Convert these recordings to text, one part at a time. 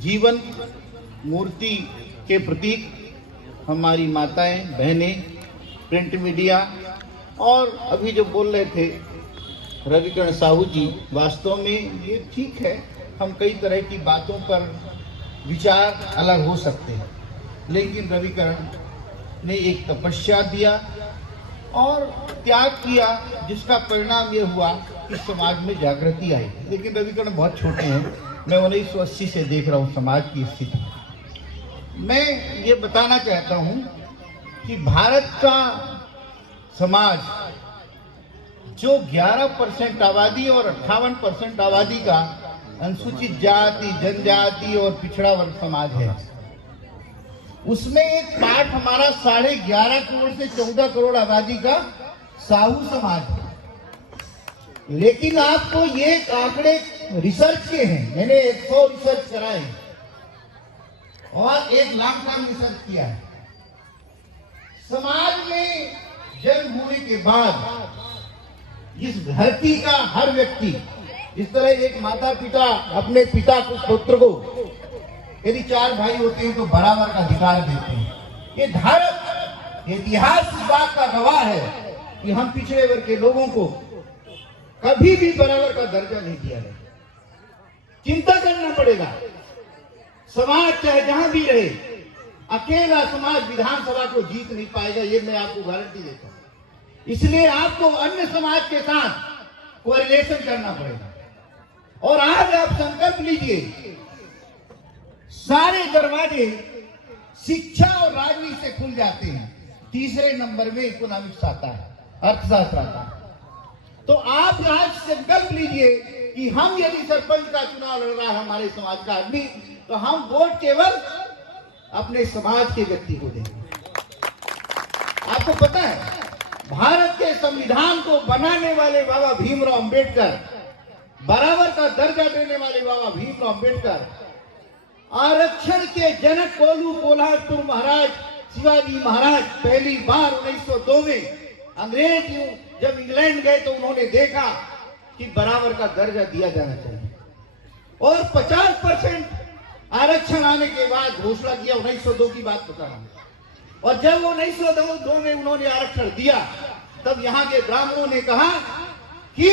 जीवन मूर्ति के प्रतीक हमारी माताएं, बहनें, प्रिंट मीडिया और अभी जो बोल रहे थे रविकरण साहू जी, वास्तव में ये ठीक है, हम कई तरह की बातों पर विचार अलग हो सकते हैं, लेकिन रविकरण ने एक तपस्या दिया और त्याग किया, जिसका परिणाम ये हुआ कि समाज में जागृति आई। लेकिन रविकरण बहुत छोटे हैं, मैं 1980 से देख रहा हूँ समाज की स्थिति। मैं ये बताना चाहता हूँ कि भारत का समाज जो 11% आबादी और 58% आबादी का अनुसूचित जाति, जनजाति और पिछड़ा वर्ग समाज है, उसमें एक पार्ट हमारा 11.5 करोड़ से 14 करोड़ आबादी का साहू समाज है। लेकिन आपको ये आंकड़े रिसर्च के हैं, मैंने 100 रिसर्च कराए और 1 लाख का रिसर्च किया है। समाज में जन्म होने के बाद इस धरती का हर व्यक्ति, इस तरह एक माता पिता अपने पिता को, पुत्र को, यदि 4 भाई होते हैं तो बराबर का अधिकार देते हैं। ये भारत इतिहास इस बात का गवाह है कि हम पिछड़े वर्ग के लोगों को कभी भी बराबर का दर्जा नहीं दिया गया। चिंता करना पड़ेगा, समाज चाहे जहां भी रहे, अकेला समाज विधानसभा को जीत नहीं पाएगा, ये मैं आपको गारंटी देता हूं। इसलिए आपको अन्य समाज के साथ कोरिलेशन करना पड़ेगा। और आज आप संकल्प लीजिए, सारे दरवाजे शिक्षा और राजनीति से खुल जाते हैं। तीसरे नंबर में इकोनॉमिक्स आता है, अर्थशास्त्र आता है। तो आप आज संकल्प लीजिए कि हम यदि सरपंच का चुनाव लड़ रहा है हमारे समाज का आदमी, तो हम वोट केवल अपने समाज के व्यक्ति को देंगे। आपको पता है, भारत के संविधान को बनाने वाले बाबा भीमराव अंबेडकर, बराबर का दर्जा देने वाले बाबा भीमराव अंबेडकर, आरक्षण के जनक कोल्लू कोल्हापुर महाराज शिवाजी महाराज पहली बार 1902 में अंग्रेज जब इंग्लैंड गए तो उन्होंने देखा कि बराबर का दर्जा दिया जाना चाहिए और 50% आरक्षण आने के बाद घोषणा किया। 1902 की बात बता रहा हूं। और जब 1902 में उन्होंने आरक्षण दिया, तब यहाँ के ब्राह्मणों ने कहा कि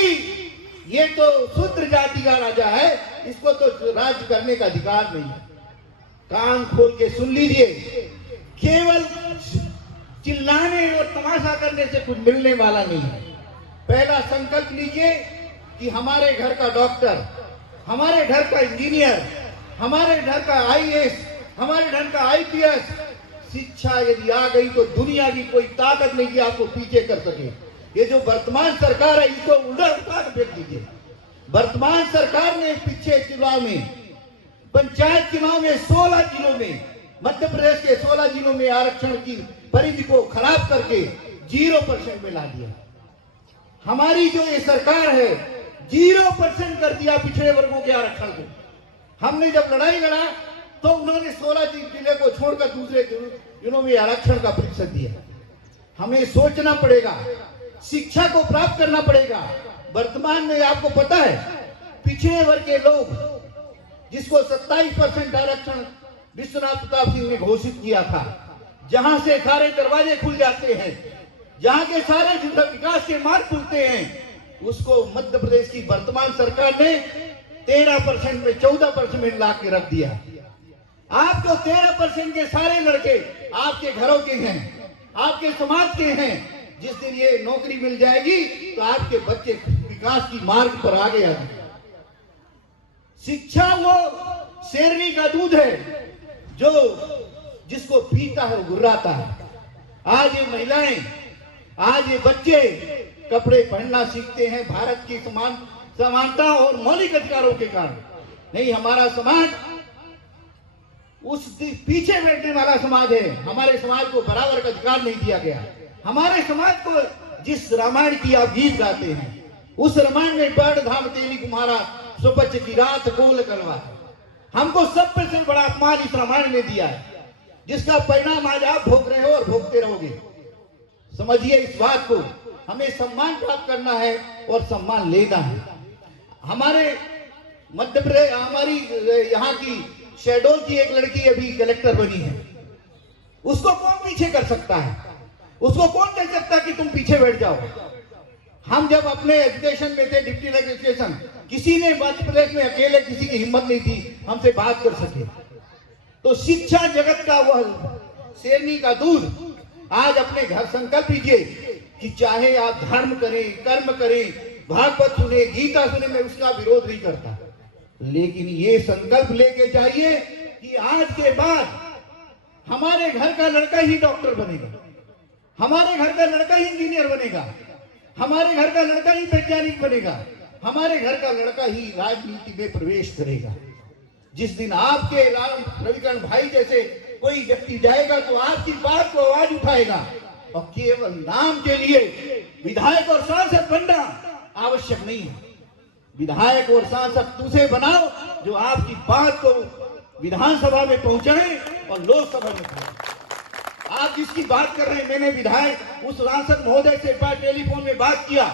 ये तो शूद्र जाति का राजा है, इसको तो राज्य करने का अधिकार नहीं है। कान खोल के सुन लीजिए, केवल चिल्लाने और तमाशा करने से कुछ मिलने वाला नहीं है। पहला संकल्प लीजिए कि हमारे घर का डॉक्टर, हमारे घर का इंजीनियर, हमारे घर का आईएएस, हमारे घर का आईपीएस, शिक्षा यदि आ गई तो दुनिया की कोई ताकत नहीं कि आपको पीछे कर सके। ये जो वर्तमान सरकार है, इसको उल्टा उठा के फेंक दीजिए। वर्तमान सरकार ने पिछले चुनाव में, पंचायत चुनाव में 16 जिलों में, मध्य प्रदेश के 16 जिलों में आरक्षण की परिधि को खराब करके 0% में ला दिया। हमारी जो ये सरकार है, 0% कर दिया पिछड़े वर्गों के आरक्षण को। हमने जब लड़ाई लड़ा तो उन्होंने 16 जिले को छोड़कर दूसरे जिलों में आरक्षण का प्रतिशत दिया। हमें सोचना पड़ेगा, शिक्षा को प्राप्त करना पड़ेगा। वर्तमान में आपको पता है, पिछड़े वर्ग के लोग, जिसको 27% आरक्षण विश्वनाथ प्रताप सिंह ने घोषित किया था, जहां से सारे दरवाजे खुल जाते हैं, जहां के सारे विकास के मार्ग खुलते हैं, उसको मध्य प्रदेश की वर्तमान सरकार ने 13% में 14% में ला के रख दिया। आपको 13% के सारे लड़के आपके घरों के हैं, आपके समाज के हैं। जिस दिन ये नौकरी मिल जाएगी तो आपके बच्चे विकास की मार्ग पर आगे आ जाएंगे। शिक्षा वो शेरनी का दूध है जो जिसको पीता है वो गुर्राता है। आज ये महिलाएं, आज ये बच्चे कपड़े पहनना सीखते हैं भारत की समानता और मौलिक अधिकारों के कारण। नहीं, हमारा समाज उस पीछे बैठने वाला समाज है। हमारे समाज को बराबर का अधिकार नहीं दिया गया। हमारे समाज को जिस रामायण की आप गीत गाते हैं, उस रामायण में बड़ धाम तेली कुम्हारा सुपच की रात कोल करवा, हमको सबसे बड़ा अपमान इस रामायण ने दिया है, जिसका परिणाम आज आप भोग रहे हो और भोगते रहोगे। समझिए इस बात को। हमें सम्मान प्राप्त करना है और सम्मान लेना है। हमारे मध्य प्रदेश, हमारी यहाँ की शहडोल की एक लड़की अभी कलेक्टर बनी है, उसको कौन पीछे कर सकता है? उसको कौन कह सकता है कि तुम पीछे बैठ जाओ? हम जब अपने एजुकेशन में थे, डिप्टी एजुकेशन, किसी ने मध्य प्रदेश में अकेले किसी की हिम्मत नहीं थी हमसे बात कर सके। तो शिक्षा जगत का वह शेरनी का दूध आज अपने घर संकल्प लीजिए कि चाहे आप धर्म करें, कर्म करें, भागवत सुने, गीता सुने, मैं उसका विरोध नहीं करता, लेकिन ये संकल्प लेके जाइए कि आज के बाद हमारे घर का लड़का ही डॉक्टर बनेगा, हमारे घर का लड़का ही इंजीनियर बनेगा, हमारे घर का लड़का ही वैज्ञानिक बनेगा, हमारे घर का लड़का ही राजनीति में प्रवेश करेगा। जिस दिन आपके रविकरण भाई जैसे कोई व्यक्ति जाएगा तो आपकी बात को आवाज उठाएगा, और केवल नाम के लिए विधायक और सांसद बनना आवश्यक नहीं है। विधायक और सांसद तुझे बनाओ जो आपकी बात को विधानसभा में पहुंचाए और लोकसभा में पहुंचाए। आप जिसकी बात कर रहे हैं, मैंने विधायक उस सांसद महोदय से टेलीफोन में बात किया,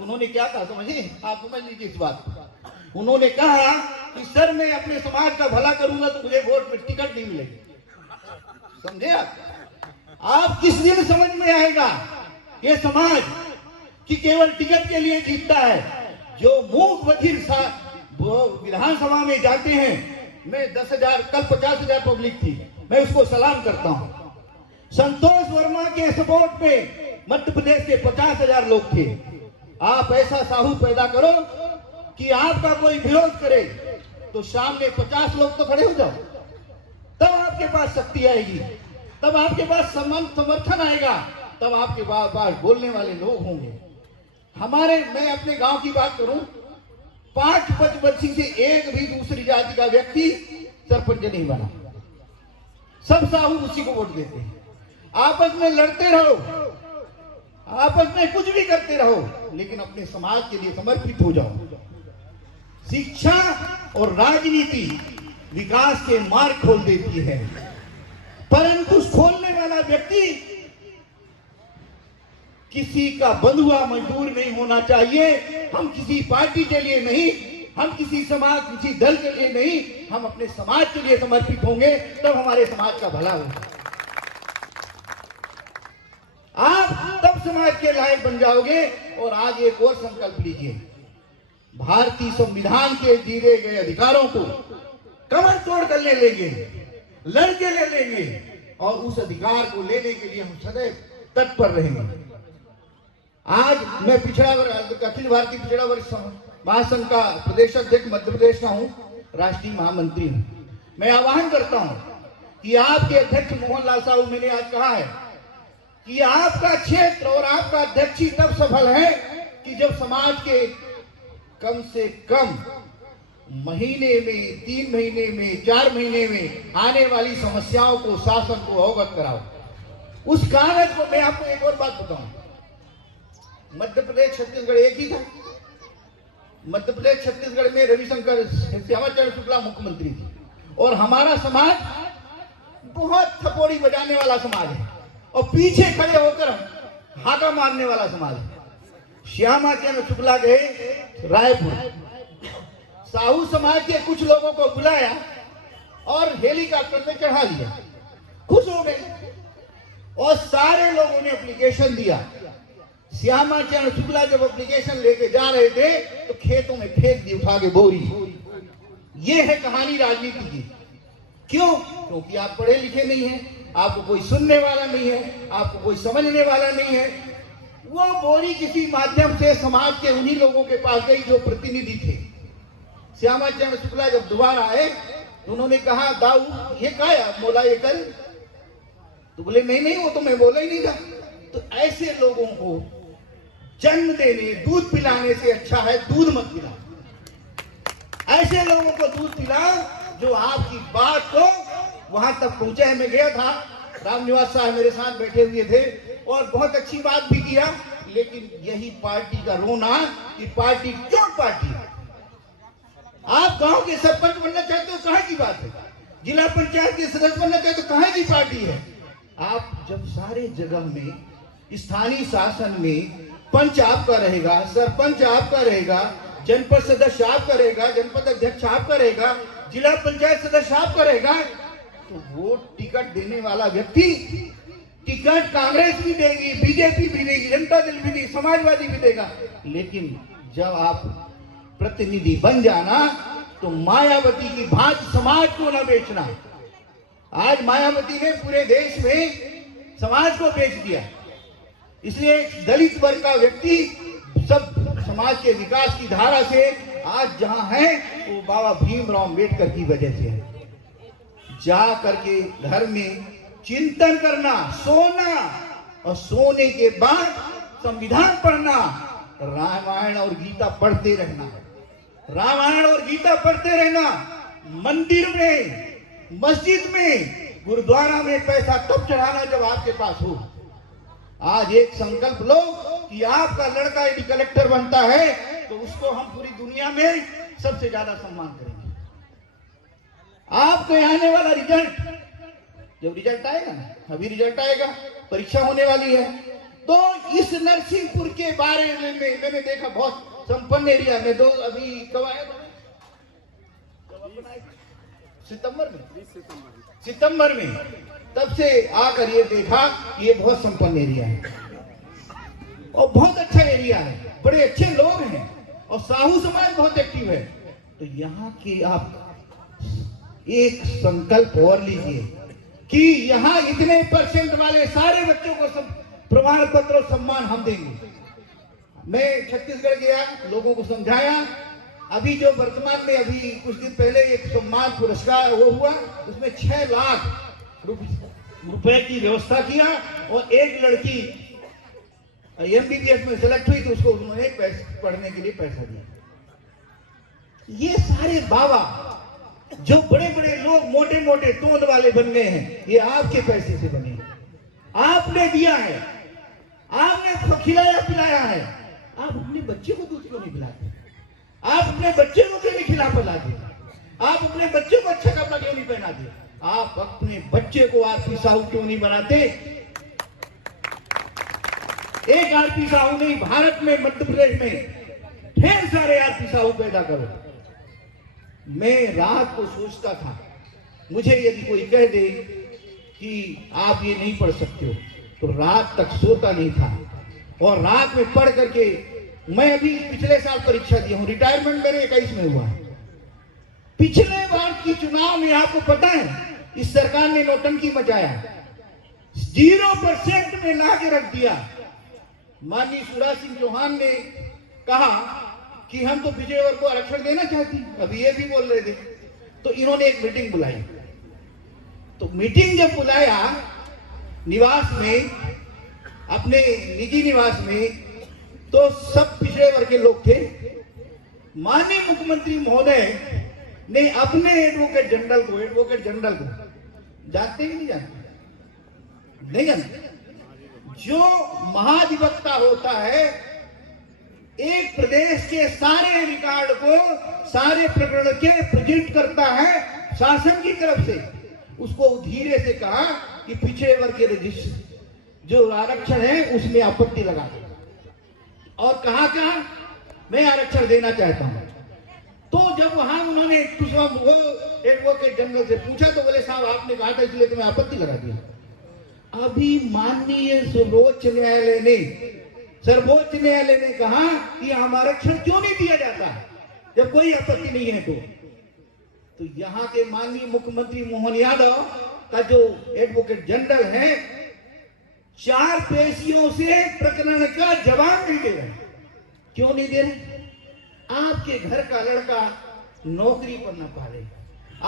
उन्होंने क्या कहा समझे? आप समझ लीजिए इस बात को। उन्होंने कहा कि सर मैं अपने समाज का भला करूंगा तो मुझे वोट में टिकट नहीं मिलेगी। समझे आप किस दिन समझ में आएगा ये समाज कि केवल टिकट के लिए जीतता है? जो मूक बधिर विधानसभा में जाते हैं, मैं 10,000 कल 50,000 पब्लिक थी, मैं उसको सलाम करता हूं। संतोष वर्मा के सपोर्ट में मध्य प्रदेश के 50,000 लोग थे। आप ऐसा साहू पैदा करो कि आपका कोई विरोध करे तो सामने 50 लोग तो खड़े हो जाओ, तब आपके पास शक्ति आएगी, तब आपके पास समर्थन आएगा, तब आपके पास बोलने वाले लोग होंगे। मैं अपने गांव की बात करूं, 5 वर्षी से एक भी दूसरी जाति का व्यक्ति सरपंच नहीं बना, सब साहू उसी को वोट देते हैं। आपस में लड़ते रहो, आपस में कुछ भी करते रहो, लेकिन अपने समाज के लिए समर्पित हो जाओ। शिक्षा और राजनीति विकास के मार्ग खोल देती है, परंतु खोलने वाला व्यक्ति किसी का बंधुआ मजदूर नहीं होना चाहिए। हम किसी पार्टी के लिए नहीं, हम किसी समाज, किसी दल के लिए नहीं, हम अपने समाज के लिए समर्पित होंगे, तब हमारे समाज का भला होगा। आप तब समाज के लायक बन जाओगे। और आज एक और संकल्प लीजिए, भारतीय संविधान के दिए गए अधिकारों को कमर तोड़ कर ले लेंगे, लड़के ले लेंगे, और उस अधिकार को लेने के लिए हम सदैव तत्पर रहेंगे। आज मैं पिछड़ा वर्ग, अखिल भारतीय पिछड़ा वर्ग महासंघ का प्रदेश अध्यक्ष मध्य प्रदेश का हूं, राष्ट्रीय महामंत्री हूं। मैं आह्वान करता हूं कि आपके अध्यक्ष मोहनलाल साहू, मैंने आज कहा है कि आपका क्षेत्र और आपका अध्यक्ष ही तब सफल है कि जब समाज के कम से कम महीने में, 3 महीने में, 4 महीने में आने वाली समस्याओं को शासन को अवगत कराओ। उस कागज को मैं आपको एक और बात बताऊं, मध्य प्रदेश छत्तीसगढ़ एक ही था। मध्य प्रदेश छत्तीसगढ़ में रविशंकर श्यामाचरण शुक्ला मुख्यमंत्री थे, और हमारा समाज बहुत थपोड़ी बजाने वाला समाज है और पीछे खड़े होकर हाका मारने वाला समाज है। श्यामाचरण शुक्ला गए रायपुर, साहू समाज के कुछ लोगों को बुलाया और हेलीकॉप्टर में चढ़ा लिया, खुश हो गए, और सारे लोगों ने एप्लीकेशन दिया। श्यामाचरण शुक्ला जब एप्लीकेशन लेके जा रहे थे तो खेतों में फेंक दी उठा के बोरी। ये है कहानी राजनीति की। क्यों? क्योंकि आप पढ़े लिखे नहीं हैं, आपको कोई सुनने वाला नहीं है, आपको कोई समझने वाला नहीं है। वो बोरी किसी माध्यम से समाज के उन्हीं लोगों के पास गई जो प्रतिनिधि थे। श्यामाचरण शुक्ला जब दोबारा आए तो उन्होंने कहा, दाऊ ये क्या है, बोला ये कल, तो बोले नहीं वो तो मैं बोला ही नहीं था। तो ऐसे लोगों को जन्म देने, दूध पिलाने से अच्छा है दूध मत पिलाओ। ऐसे लोगों को दूध पिलाओ जो आपकी बात को वहां तक पहुंचाए। मैं गया था, रामनिवास साहब मेरे साथ बैठे हुए थे और बहुत अच्छी बात भी किया, लेकिन यही पार्टी का रोना कि पार्टी क्यों पार्टी है। आप गांव के सरपंच बनना चाहते हो, कहां की बात है? जिला पंचायत के सदस्य बनना चाहते हो, कहां की पार्टी है? आप जब सारे जगह में स्थानीय शासन में पंच आपका रहेगा, सरपंच आपका रहेगा, जनपद सदस्य आपका रहेगा, जनपद अध्यक्ष आपका रहेगा, जिला पंचायत सदस्य आपका रहेगा, तो वो टिकट देने वाला व्यक्ति टिकट कांग्रेस भी देगी, बीजेपी भी देगी, जनता दल भी देगी, समाजवादी भी देगा। लेकिन जब आप प्रतिनिधि बन जाना तो मायावती की भांति समाज को न बेचना। आज मायावती ने पूरे देश में समाज को बेच दिया, इसलिए दलित वर्ग का व्यक्ति सब समाज के विकास की धारा से आज जहां है वो बाबा भीमराव अम्बेडकर की वजह से है। जा करके घर में चिंतन करना, सोना और सोने के बाद संविधान पढ़ना, रामायण और गीता पढ़ते रहना, रामायण और गीता पढ़ते रहना। मंदिर में, मस्जिद में, गुरुद्वारा में पैसा तब चढ़ाना जब आपके पास हो। आज एक संकल्प लो कि आपका लड़का यदि कलेक्टर बनता है तो उसको हम पूरी दुनिया में सबसे ज्यादा सम्मान करेंगे। आपको आने वाला रिजल्ट, जब रिजल्ट आएगा ना, अभी रिजल्ट आएगा, परीक्षा होने वाली है, तो इस नरसिंहपुर के बारे में मैंने देखा बहुत संपन्न एरिया में। दो अभी कब आया था? सितंबर में तब से आकर ये देखा कि ये बहुत संपन्न एरिया है और बहुत अच्छा एरिया है, बड़े अच्छे लोग हैं और साहू समाज बहुत एक्टिव है। तो यहाँ के आप एक संकल्प और लीजिए कि यहाँ इतने % वाले सारे बच्चों को प्रमाण पत्र और सम्मान हम देंगे। मैं छत्तीसगढ़ गया, लोगों को समझाया। अभी जो वर्तमान में अभी कुछ दिन पहले एक सम्मान पुरस्कार वो हुआ, उसमें 6 लाख रुपए की व्यवस्था किया और एक लड़की MBBS में सेलेक्ट हुई तो उसको उन्होंने पढ़ने के लिए पैसा दिया। ये सारे बाबा जो बड़े बड़े लोग मोटे मोटे तोंद वाले बन गए हैं, ये आपके पैसे से बने, आपने दिया है, आपने खिलाया पिलाया है। आप अपने बच्चे को दूध क्यों नहीं पिलाते? आप अपने बच्चे को क्यों नहीं खिला पिलाते? आप अपने बच्चे को अच्छा कपड़ा क्यों नहीं पहनाते? आप अपने बच्चे को आरपी साहू क्यों नहीं बनाते? एक आरपी साहू नहीं, भारत में, मध्य प्रदेश में ढेर सारे आरपी साहू पैदा करो। मैं रात को सोचता था, मुझे यदि कोई कह दे कि आप ये नहीं पढ़ सकते हो, तो रात तक सोता नहीं था। और रात में पढ़ करके मैं अभी पिछले साल परीक्षा दिया हूं, रिटायरमेंट मेरे 21 में हुआ। पिछले बार की चुनाव में आपको पता है इस सरकार ने नौटंकी मचाया, 0% में ला के रख दिया। माननीय शिवराज सिंह चौहान ने कहा कि हम तो पिछड़े वर्ग को आरक्षण देना चाहते हैं, अभी ये भी बोल रहे थे। तो इन्होंने एक मीटिंग बुलाई, तो मीटिंग जब बुलाया निवास में, अपने निजी निवास में, तो सब पिछड़े वर्ग के लोग थे। माननीय मुख्यमंत्री महोदय ने अपने एडवोकेट जनरल को जानते ही नहीं जानते, नहीं जानते, जो महाधिवक्ता होता है, एक प्रदेश के सारे रिकॉर्ड को, सारे प्रकरण के प्रेजेंट करता है शासन की तरफ से, उसको धीरे से कहा कि पिछड़े वर्ग के रजिस्टर जो आरक्षण है उसमें आपत्ति लगा दो। और कहा मैं आरक्षण देना चाहता हूं। तो जब वहां उन्होंने एडवोकेट जनरल से पूछा तो बोले साहब आपने कहा था इसलिए तो मैं आपत्ति लगा दिया। अभी माननीय सर्वोच्च न्यायालय ने कहा कि हम आरक्षण क्यों नहीं दिया जाता जब कोई आपत्ति नहीं है। तो यहाँ के माननीय मुख्यमंत्री मोहन यादव का जो एडवोकेट जनरल है, 4 पेशियों से प्रकरण का जवाब नहीं दे रहे। क्यों नहीं दे रहे? आपके घर का लड़का नौकरी पर न पाले,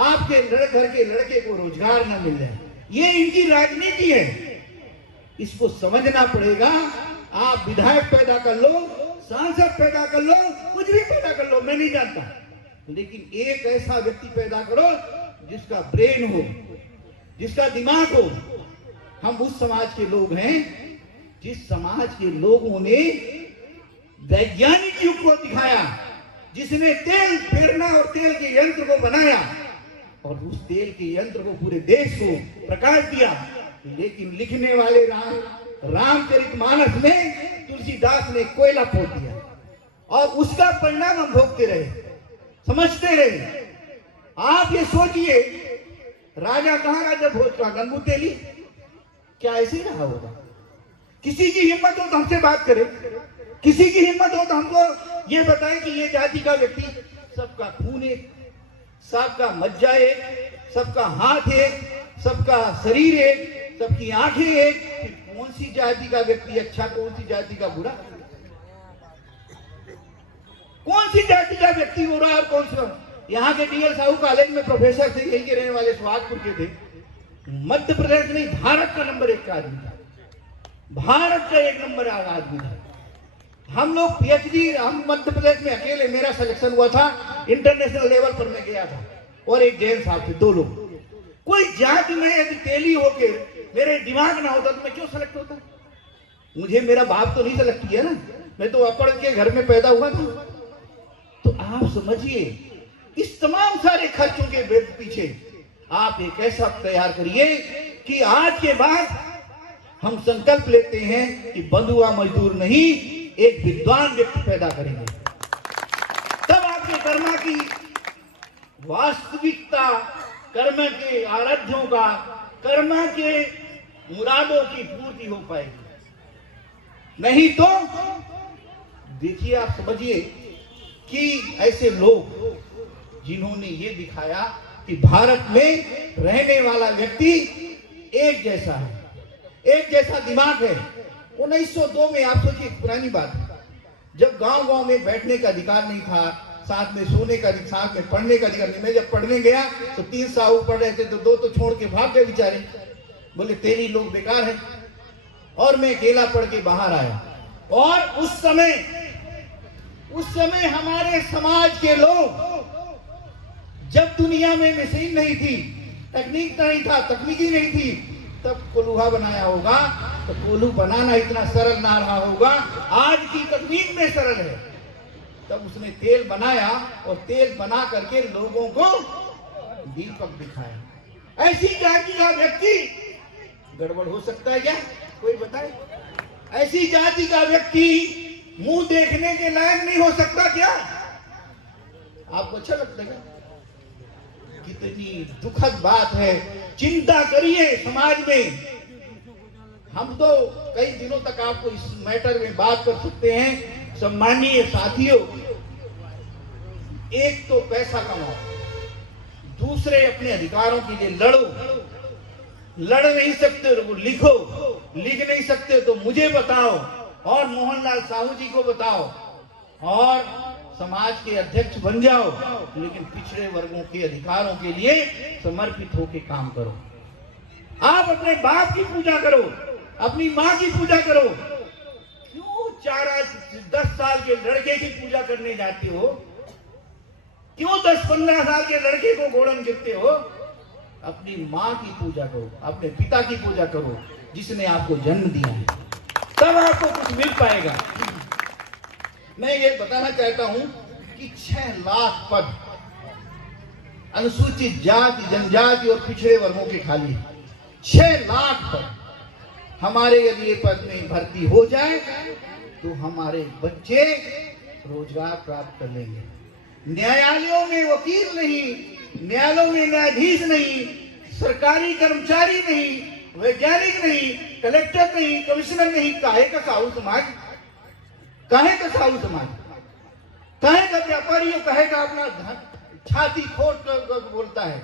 आपके घर के लड़के को रोजगार न मिल जाए, ये इनकी राजनीति है। इसको समझना पड़ेगा। आप विधायक पैदा कर लो, सांसद पैदा कर लो, कुछ भी पैदा कर लो, मैं नहीं जानता, लेकिन एक ऐसा व्यक्ति पैदा करो जिसका ब्रेन हो, जिसका दिमाग हो। हम उस समाज के लोग हैं जिस समाज के लोगों ने वैज्ञानिक युग को दिखाया, जिसने तेल फेरना और तेल के यंत्र को बनाया और उस तेल के यंत्र को पूरे देश को प्रकाश दिया। लेकिन लिखने वाले रामचरितमानस में तुलसीदास ने कोयला फोड़ दिया और उसका परिणाम हम भोगते रहे, समझते रहे। आप ये सोचिए, राजा कहाँ राजा भोज का गंगू तेली, क्या ऐसे ही रहा होगा? किसी की हिम्मत हो तो हमसे बात करे, किसी की हिम्मत हो तो हमको ये बताए कि ये जाति का व्यक्ति, सबका खून एक, सबका मज्जा एक, सबका हाथ एक, सबका शरीर एक, सबकी आंखें एक, फिर कौन सी जाति का व्यक्ति अच्छा, कौन सी जाति का बुरा? कौन सी जाति का व्यक्ति बुरा और कौन सा? यहाँ के डीएल साहू कॉलेज में प्रोफेसर थे, यही के रहने वाले, सुहागपुर के थे। मध्य प्रदेश नहीं, भारत का नंबर 1 का आदमी था, भारत का 1 नंबर आदमी था। हम लोग पीएचडी, हम मध्य प्रदेश में अकेले, मेरा सिलेक्शन हुआ था, इंटरनेशनल लेवल पर मैं गया था, और एक जैन साहब थे, 2 लोग। कोई जाति में यदि तेली होके मेरे दिमाग ना होता तो मैं क्यों सेलेक्ट होता? मुझे मेरा बाप तो नहीं सेलेक्ट किया ना, मैं तो अपड़ के घर में पैदा हुआ था। तो आप समझिए, इस तमाम सारे खर्चों के पीछे आप एक ऐसा तैयार करिए कि आज के बाद हम संकल्प लेते हैं कि बंधुआ मजदूर नहीं, एक विद्वान व्यक्ति पैदा करेंगे। तब आपके कर्मा की वास्तविकता, कर्म के आराध्यों का, कर्म के मुरादों की पूर्ति हो पाएगी। नहीं तो देखिए, आप समझिए कि ऐसे लोग जिन्होंने ये दिखाया कि भारत में रहने वाला व्यक्ति एक जैसा है, एक जैसा दिमाग है। 1902 में, आप सोचिए, पुरानी बात है, जब गांव-गांव में बैठने का अधिकार नहीं था, साथ में सोने का, साथ में पढ़ने का अधिकार नहीं। मैं जब पढ़ने गया तो 3 साहू पढ़ रहे थे, तो 2 तो छोड़ के भाग गए बेचारे, बोले तेरी लोग बेकार है, और मैं अकेला पढ़ के बाहर आया। और उस समय हमारे समाज के लोग, जब दुनिया में मशीन नहीं थी, तकनीक नहीं था, तकनीकी नहीं थी, तब कोल्हा बनाया होगा। तो कोल्हू बनाना इतना सरल ना रहा होगा, आज की तकनीक में सरल है। तब उसने तेल बनाया, और तेल बना करके लोगों को दीपक दिखाया। ऐसी जाति का व्यक्ति गड़बड़ हो सकता है क्या? कोई बताए? ऐसी जाति का व्यक्ति मुंह देखने के लायक नहीं हो सकता क्या? आपको अच्छा लगता है? कितनी दुखद बात है। चिंता करिए समाज में। हम तो कई दिनों तक आपको इस मैटर में बात कर सकते हैं। सम्मानीय साथियों, एक तो पैसा कमाओ, दूसरे अपने अधिकारों के लिए लड़ो। लड़ नहीं सकते तो लिखो, लिख नहीं सकते तो मुझे बताओ, और मोहनलाल साहू जी को बताओ, और समाज के अध्यक्ष बन जाओ, लेकिन पिछड़े वर्गों के अधिकारों के लिए समर्पित होकर काम करो। आप अपने बाप की पूजा करो, अपनी माँ की पूजा करो। क्यों 10 साल के लड़के की पूजा करने जाते हो? क्यों 10-15 साल के लड़के को घोड़न गिरते हो? अपनी माँ की पूजा करो, अपने पिता की पूजा करो, जिसने आपको जन्म दिया है, तब आपको कुछ मिल पाएगा। मैं ये बताना चाहता हूं कि 6 लाख पद अनुसूचित जाति, जनजाति और पिछड़े वर्गों के खाली, 6 लाख पद। हमारे यदि ये पद में भर्ती हो जाए तो हमारे बच्चे रोजगार प्राप्त कर लेंगे। न्यायालयों में वकील नहीं, न्यायालयों में न्यायाधीश नहीं, सरकारी कर्मचारी नहीं, वैज्ञानिक नहीं, कलेक्टर नहीं, कमिश्नर नहीं। काहे का साहू समाज? काहे का साहू समाज? काहे का व्यापारी? काहे का अपना छाती खोट बोलता है?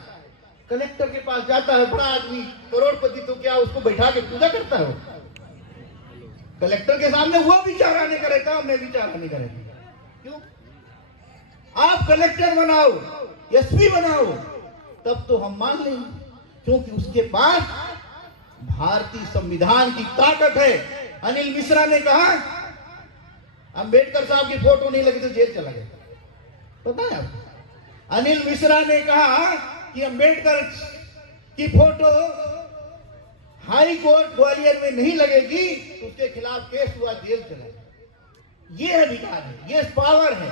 कलेक्टर के पास जाता है बड़ा आदमी, करोड़पति, तो क्या उसको बैठा के पूजा करता है? कलेक्टर के सामने वो विचारा नहीं करेगा, मैं विचारा नहीं करेगा। क्यों? आप कलेक्टर बनाओ, एसपी बनाओ, तब तो हम मान लेंगे, क्योंकि उसके पास भारतीय संविधान की ताकत है। अनिल मिश्रा ने कहा अंबेडकर साहब की फोटो नहीं लगी तो जेल चला गया, पता है आपको? अनिल मिश्रा ने कहा कि अंबेडकर की फोटो हाई कोर्ट ग्वालियर में नहीं लगेगी तो उसके खिलाफ केस हुआ, जेल चला गया। ये अधिकार है, ये पावर है।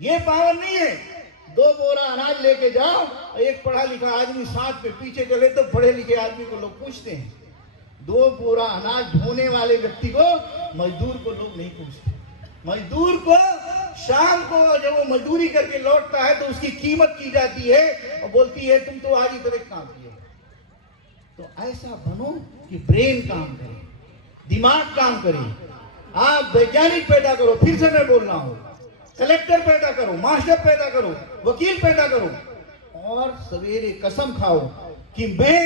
ये पावर नहीं है 2 बोरा अनाज लेके जाओ, एक पढ़ा लिखा आदमी साथ पे पीछे चले तो पढ़े लिखे आदमी को लोग पूछते हैं। 2 बोरा अनाज ढोने वाले व्यक्ति को, मजदूर को लोग नहीं पूछते। मजदूर को शाम को जब वो मजदूरी करके लौटता है तो उसकी कीमत की जाती है और बोलती है तुम तो आज इतने काम किए। तो ऐसा बनो कि ब्रेन काम करे, दिमाग काम करे। आप वैज्ञानिक पैदा करो, फिर से मैं बोल रहा हूं, कलेक्टर पैदा करो, मास्टर पैदा करो, वकील पैदा करो, और सवेरे कसम खाओ कि मैं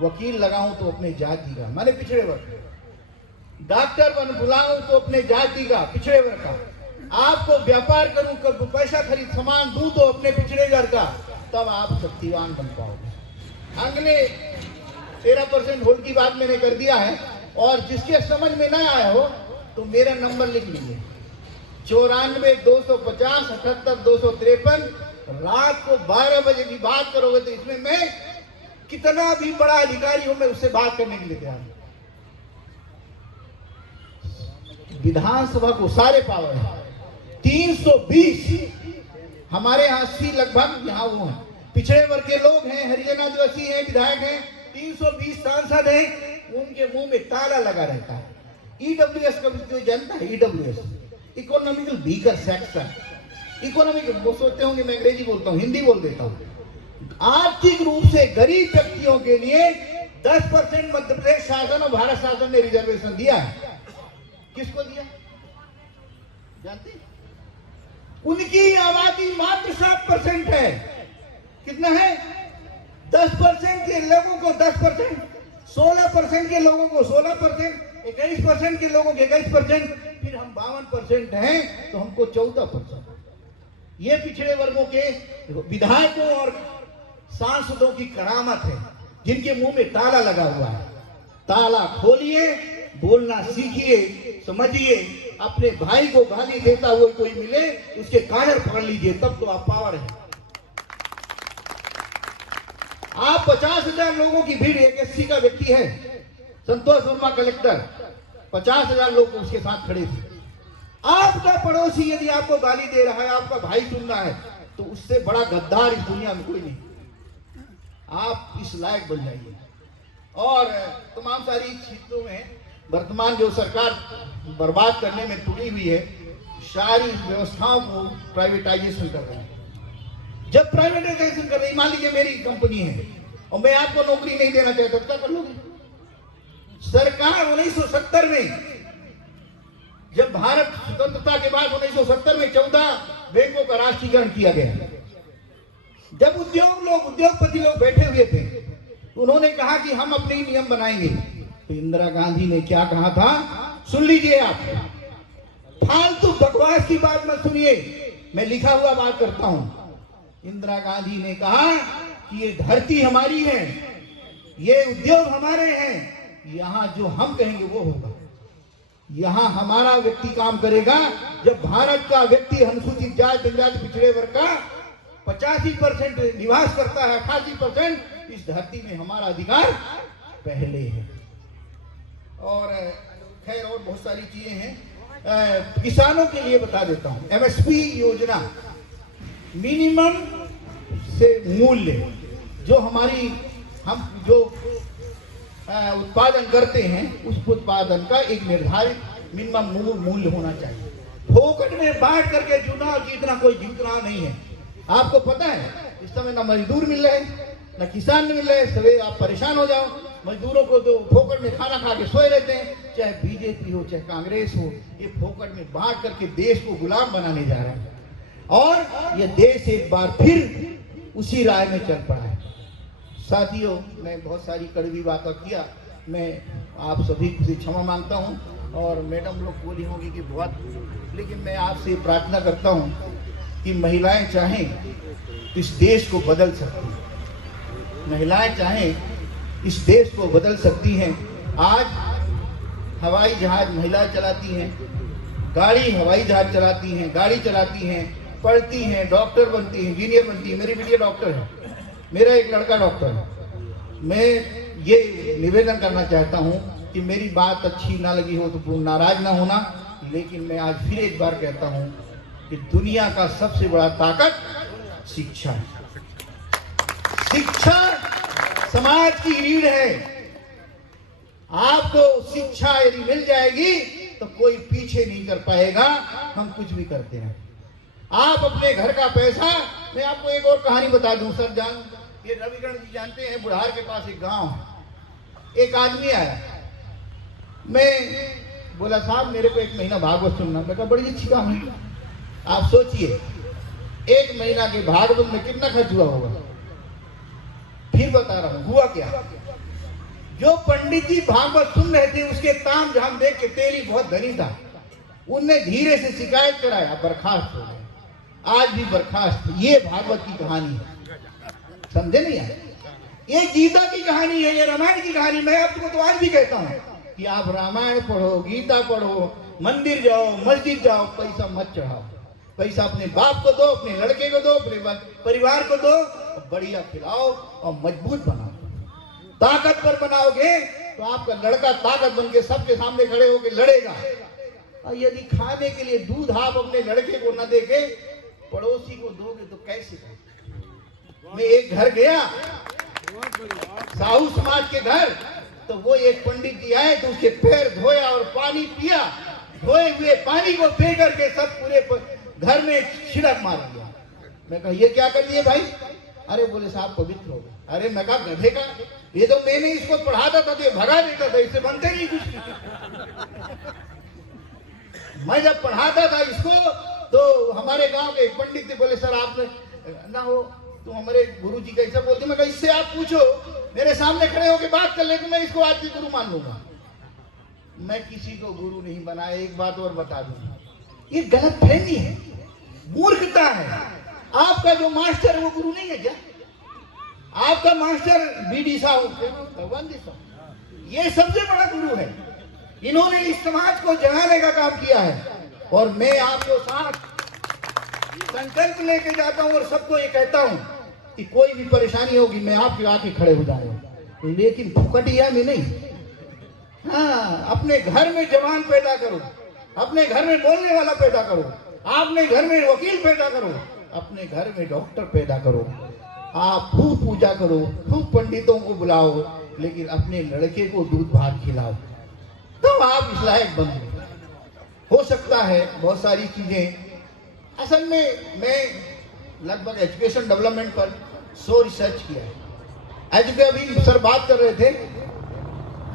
वकील लगाऊं तो अपने जाति का, माने पिछड़े वर्ग, डॉक्टर बन बुलाऊं तो अपने जाति का, पिछड़े वर्ग का, आपको व्यापार करूं, कब पैसा खरीद सामान दूं तो अपने पिछड़े वर्ग का, तब आप शक्तिवान बन पाओगे। अगले 13% होल्ड की बात मैंने कर दिया है, और जिसके समझ में ना आया हो तो मेरा नंबर लिख लीजिए 94-250 78-253। रात को 12 बजे की बात करोगे तो इसमें मैं कितना भी बड़ा अधिकारी हूं, मैं उससे बात करने के लिए तैयार हूं। विधानसभा को सारे पावर है, 320 हमारे यहाँ सी लगभग यहाँ वो है, पिछड़े वर्ग के लोग हैं, हरिजन आदिवासी हैं, विधायक हैं, 320 सांसद हैं, उनके मुंह में ताला लगा रहता है। ईडब्ल्यूएस का जो जनता है, EWS economical weaker section, economic, वो सोचते होंगे मैं अंग्रेजी बोलता हूँ, हिंदी बोल देता हूँ। आर्थिक रूप से गरीब व्यक्तियों के लिए 10% मध्य प्रदेश शासन और भारत शासन ने रिजर्वेशन दिया है। किसको दिया जानते? उनकी आबादी मात्र 7% है। कितना है? 10% के लोगों को 10%, 16% के लोगों को 16%, 21% के लोगों को 21%, फिर हम 52% हैं तो हमको 14%। ये पिछड़े वर्गों के विधायकों और सांसदों की करामत है, जिनके मुंह में ताला लगा हुआ है। ताला खोलिए, बोलना सीखिए, समझिए। अपने भाई को गाली देता हुआ कोई मिले, उसके कानर पकड़ लीजिए, तब तो आप पावर है। आप 50,000 लोगों की भीड़, एक एससी का व्यक्ति है, संतोष वर्मा कलेक्टर, 50,000 लोग उसके साथ खड़े थे। आपका पड़ोसी यदि आपको गाली दे रहा है, आपका भाई सुन रहा है, तो उससे बड़ा गद्दार इस दुनिया में कोई नहीं। आप इस लायक बन जाइए। और तमाम सारी चीजों में वर्तमान जो सरकार बर्बाद करने में तुली हुई है, सारी व्यवस्थाओं को प्राइवेटाइजेशन कर रहे हैं। जब प्राइवेटाइजेशन कर रही, मान लीजिए मेरी कंपनी है और मैं आपको नौकरी नहीं देना चाहता, तो क्या कर लोगे? सरकार 1970 में, जब भारत स्वतंत्रता के बाद 1970 में 14 बैंकों का राष्ट्रीयकरण किया गया, जब उद्योगपति लोग बैठे हुए थे, उन्होंने कहा कि हम अपने ही नियम बनाएंगे। तो इंदिरा गांधी ने क्या कहा था, सुन लीजिए आप, फालतू बकवास की बात मत सुनिए, मैं लिखा हुआ बात करता हूं। इंदिरा गांधी ने कहा कि ये धरती हमारी है, ये उद्योग हमारे हैं, यहां जो हम कहेंगे वो होगा, यहां हमारा व्यक्ति काम करेगा। जब भारत का व्यक्ति अनुसूचित जाति, जनजाति, पिछड़े वर्ग का 85% निवास करता है, 88%, इस धरती में हमारा अधिकार पहले है। और खैर और बहुत सारी चीजें हैं। किसानों के लिए बता देता हूं, एमएसपी योजना, मिनिमम से मूल्य, जो हम जो उत्पादन करते हैं, उस उत्पादन का एक निर्धारित मिनिमम मूल्य होना चाहिए। फोकट में बांट करके चुनाव जीतना कोई जीतना नहीं है। आपको पता है इस समय ना मजदूर मिल रहे, ना किसान मिल रहे, सवेरे आप परेशान हो जाओ। मजदूरों को तो फोकट में खाना खा के सोए रहते हैं, चाहे बीजेपी हो चाहे कांग्रेस हो, ये फोकट में बांट करके देश को गुलाम बनाने जा रहे हैं। और ये देश एक बार फिर उसी राह में चल पड़ा है। साथियों, मैं बहुत सारी कड़वी बातें किया, मैं आप सभी से क्षमा मांगता हूं। और मैडम लोग बोली होंगी कि बहुत, लेकिन मैं आपसे प्रार्थना करता हूं कि महिलाएं चाहें तो इस देश को बदल सकती हैं। महिलाएं चाहें इस देश को बदल सकती हैं। आज हवाई जहाज महिलाएं चलाती हैं, गाड़ी हवाई जहाज चलाती हैं, गाड़ी चलाती हैं, पढ़ती हैं, डॉक्टर बनती हैं, इंजीनियर बनती हैं। मेरी बिटिया डॉक्टर है, मेरा एक लड़का डॉक्टर है। मैं ये निवेदन करना चाहता हूँ कि मेरी बात अच्छी ना लगी हो तो नाराज ना होना, लेकिन मैं आज फिर एक बार कहता हूँ कि दुनिया का सबसे बड़ा ताकत शिक्षा है। शिक्षा समाज की रीढ़ है। आपको शिक्षा यदि मिल जाएगी तो कोई पीछे नहीं कर पाएगा, हम कुछ भी करते हैं। आप अपने घर का पैसा, मैं आपको एक और कहानी बता दूं सर जान, ये रविगढ़ जी जानते हैं, बुढ़ार के पास एक गांव है। एक आदमी आया, मैं बोला साहब मेरे को 1 महीना भागवत सुनना। मैं कहा बड़ी अच्छी काम है। आप सोचिए 1 महीना के भागवत में कितना खर्च हुआ होगा। फिर बता रहा हूं हुआ क्या। जो पंडित जी भागवत सुन रहे थे उसके ताम झाम देख के तेली बहुत धनी था, उनने धीरे से शिकायत कराया, बर्खास्त हो गए। आज भी बर्खास्त। ये भागवत की कहानी है, समझे नहीं है? ये गीता की कहानी है, ये रामायण की कहानी। मैं आपको तो आज भी कहता हूँ कि आप रामायण पढ़ो, गीता पढ़ो, मंदिर जाओ, मस्जिद जाओ, पैसा मत चढ़ाओ। पैसा अपने बाप को दो, अपने लड़के को दो, अपने परिवार को दो, बढ़िया खिलाओ और मजबूत बनाओ। ताकतवर बनाओगे तो आपका लड़का ताकत बन के सबके सामने खड़े होकर लड़ेगा। और यदि खाने के लिए दूध आप अपने लड़के को न देके पड़ोसी को दोगे तो कैसे? मैं एक घर गया, साहू समाज के घर, तो वो एक पंडित जी आए तो उसके पैर धोया और पानी पिया। धोए हुए पानी को पी करके सब पूरे घर में छिड़क मार दिया। मैं कहा ये क्या कर दिए भाई? अरे बोले साहब पवित्र हो गए। अरे मैं कहा गधे का, ये तो मैंने इसको पढ़ाता था तो ये भगा देता था, इससे बनते नहीं कुछ। मैं जब पढ़ाता था इसको तो हमारे गांव के एक पंडित थे, बोले सर आपने ना हो तुम हमारे गुरु जी कैसा बोलते? मैं कहा इससे आप पूछो, मेरे सामने खड़े होकर बात कर ले तो मैं इसको आज भी गुरु मान लूंगा। मैं किसी को गुरु नहीं बनाया। एक बात और बता दूं, ये गलत फहमी है, मूर्खता है। आपका जो मास्टर है वो गुरु नहीं है क्या? आपका मास्टर बीडी साहू, भगवान जी साहू, ये सबसे बड़ा गुरु है। इन्होंने इस समाज को जगाने का काम किया है। और मैं आपको साथ संकल्प लेके जाता हूं और सबको ये कहता हूं कि कोई भी परेशानी होगी मैं आपके आके खड़े हो जाऊंगा, लेकिन फुकटिया में नहीं। हाँ, अपने घर में जवान पैदा करो, अपने घर में बोलने वाला पैदा करो, अपने घर में वकील पैदा करो, अपने घर में डॉक्टर पैदा करो। आप खूब पूजा करो, खूब पंडितों को बुलाओ, लेकिन अपने लड़के को दूध भात खिलाओ, तो आप इस लायक बनो। हो सकता है बहुत सारी चीजें। असल में मैं लगभग एजुकेशन डेवलपमेंट पर 100 रिसर्च किया है। अभी सर बात कर रहे थे,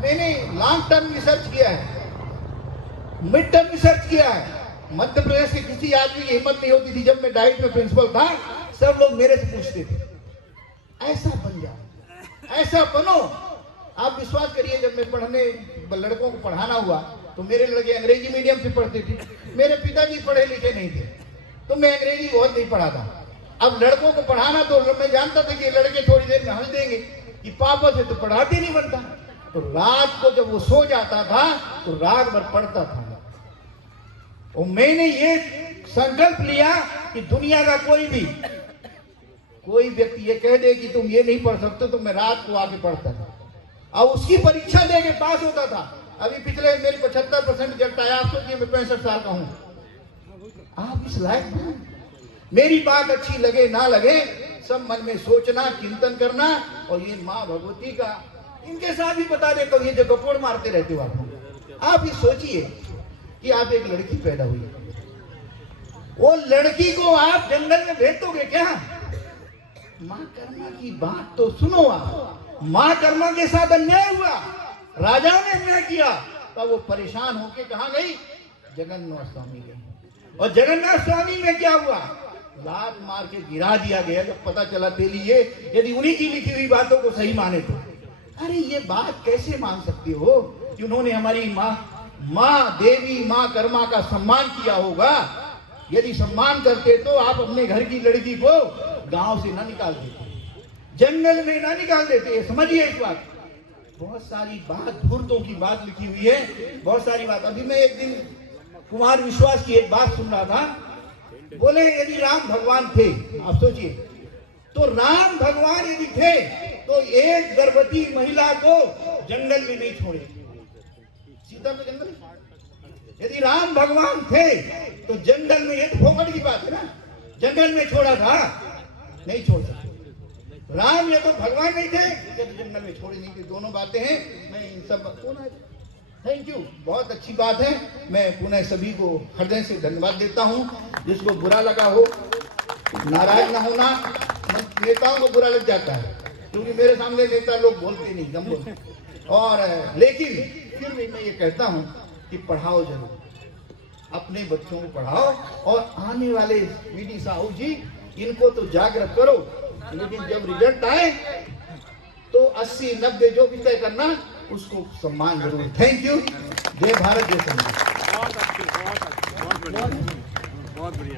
मैंने लॉन्ग टर्म रिसर्च किया है, मिड टर्म रिसर्च किया है। मध्य प्रदेश के किसी आदमी की हिम्मत नहीं होती थी, जब मैं डाइट में प्रिंसिपल था सब लोग मेरे से पूछते थे ऐसा बन जाओ, ऐसा बनो। आप विश्वास करिए, जब मैं पढ़ने लड़कों को पढ़ाना हुआ तो मेरे लड़के अंग्रेजी मीडियम से पढ़ते थे। मेरे पिताजी पढ़े लिखे नहीं थे तो मैं अंग्रेजी बहुत नहीं पढ़ाता। अब लड़कों को पढ़ाना तो मैं जानता था कि लड़के थोड़ी देर में हंस देंगे कि पापा से तो पढ़ाते नहीं बनता। तो रात को जब वो सो जाता था तो रात भर पढ़ता था। और मैंने ये संकल्प लिया कि दुनिया का कोई व्यक्ति ये कह दे कि तुम ये नहीं पढ़ सकते तो मैं रात को आके पढ़ता था और उसकी परीक्षा दे के पास होता था। अभी पिछले मेरे 75% रिजल्ट आया। आप सोचिए मैं 65 साल का हूं। आप इस लायक, मेरी बात अच्छी लगे ना लगे, सब मन में सोचना, चिंतन करना। और ये माँ भगवती का इनके साथ भी बता देता हूँ, ये जो गपोड़ मारते रहते हो आप ये सोचिए कि आप एक लड़की पैदा हुई, वो लड़की को आप जंगल में भेज दोगे क्या? माँ कर्मा की बात तो सुनो। आप माँ कर्मा के साथ अन्याय हुआ, राजाओं ने अन्याय किया, तब वो परेशान होके कहाँ गई? जगन्नाथ स्वामी गई। और जगन्नाथ स्वामी में क्या हुआ? लात मार के गिरा दिया गया। जब पता चला तेली ये यदि उन्हीं की लिखी हुई बातों को सही माने तो, अरे ये बात कैसे मान सकते हो कि उन्होंने हमारी माँ देवी माँ कर्मा का सम्मान किया होगा। यदि सम्मान करते तो आप अपने घर की लड़की को गांव से ना निकाल देते, जंगल में ना निकाल देते। समझिए इस बात। बहुत सारी बात, धूर्तों की बात लिखी हुई है, बहुत सारी बात। अभी मैं एक दिन कुमार विश्वास की एक बात सुन रहा था। बोले यदि राम भगवान थे, आप सोचिए, तो राम भगवान यदि थे तो एक गर्भवती महिला को जंगल में नहीं छोड़े। सीता को जंगल, यदि राम भगवान थे तो जंगल में, ये तो फोकट की बात है ना, जंगल में छोड़ा था? नहीं छोड़ सकते। राम ये तो भगवान नहीं थे, ये तो जंगल में छोड़े नहीं थे। दोनों बातें हैं। मैं इन सब कौन है थैंक यू, बहुत अच्छी बात है। मैं पुनः सभी को हृदय से धन्यवाद देता हूँ। जिसको बुरा लगा हो, नाराज ना होना। नेताओं को बुरा लग जाता है, क्योंकि मेरे सामने नेता लोग बोलते नहीं, कम बोलते। और लेकिन फिर भी मैं ये कहता हूँ कि पढ़ाओ जरूर, अपने बच्चों को पढ़ाओ, और आने वाले पीडी साहू जी, इनको तो जागृत करो, लेकिन जब रिजल्ट आए तो 80-90 जो भी तय करना, उसको सम्मान जरूर। Thank you. जय भारत, जय संविधान। बहुत अच्छी, बहुत बढ़िया।